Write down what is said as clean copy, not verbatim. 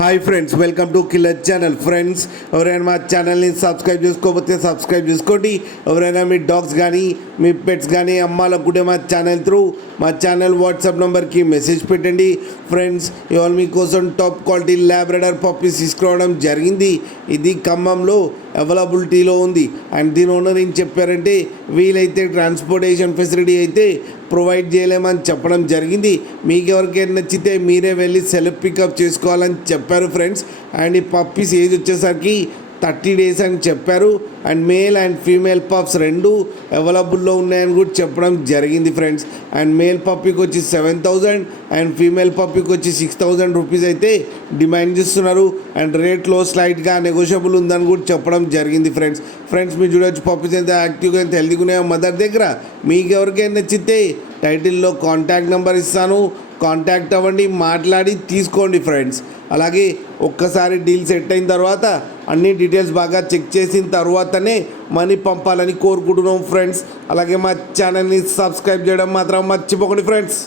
Hi friends, welcome to killer channel. Friends, ఎవరైనా మా ఛానల్ని సబ్స్క్రైబ్ చేసుకోకపోతే సబ్స్క్రైబ్ చేసుకోండి. ఎవరైనా మీ డాగ్స్ కానీ మీ పెట్స్ కానీ అమ్మాలకు కూడా మా ఛానల్ త్రూ మా ఛానల్ వాట్సాప్ నెంబర్కి మెసేజ్ పెట్టండి. ఫ్రెండ్స్, ఇవాళ మీకోసం టాప్ క్వాలిటీ ల్యాబ్రడార్ పప్పీస్ తీసుకురావడం జరిగింది. ఇది ఖమ్మంలో అవైలబిలిటీలో ఉంది. అండ్ దీని ఓనర్ ఏం చెప్పారంటే, వీలైతే ట్రాన్స్పోర్టేషన్ ఫెసిలిటీ అయితే ప్రొవైడ్ చేయలేమని చెప్పడం జరిగింది. మీకు ఎవరికైనా నచ్చితే మీరే వెళ్ళి సెల్ఫ్ పికప్ చేసుకోవాలని చెప్పారు ఫ్రెండ్స్. అండ్ ఈ పప్పీస్ ఏజ్ వచ్చేసరికి 30 days అని చెప్పారు. And male and female pups రెండు అవైలబుల్లో ఉన్నాయని కూడా చెప్పడం జరిగింది ఫ్రెండ్స్. అండ్ మేల్ పప్పీకి వచ్చి 7,000 అండ్ ఫీమేల్ పప్పీకి వచ్చి 6,000 రూపీస్ అయితే డిమాండ్ చేస్తున్నారు. అండ్ రేట్లో స్లైట్గా నెగోషియబుల్ ఉందని కూడా చెప్పడం జరిగింది ఫ్రెండ్స్. మీరు చూడవచ్చు పప్పీస్ ఎంత యాక్టివ్గా ఎంత హెల్తీగా ఉన్నాయో మదర్ దగ్గర. మీకు ఎవరికైనా నచ్చితే టైటిల్లో కాంటాక్ట్ నెంబర్ ఇస్తాను, కాంటాక్ట్ అవ్వండి, మాట్లాడి తీసుకోండి ఫ్రెండ్స్. అలాగే ఒక్కసారి డీల్ సెట్ అయిన తర్వాత అన్ని డీటెయిల్స్ బాగా చెక్ చేసిన తర్వాతనే మనీ పంపాలని కోరుకుంటున్నాం ఫ్రెండ్స్. అలాగే మా ఛానల్ని సబ్స్క్రైబ్ చేయడం మాత్రం మర్చిపోకండి ఫ్రెండ్స్.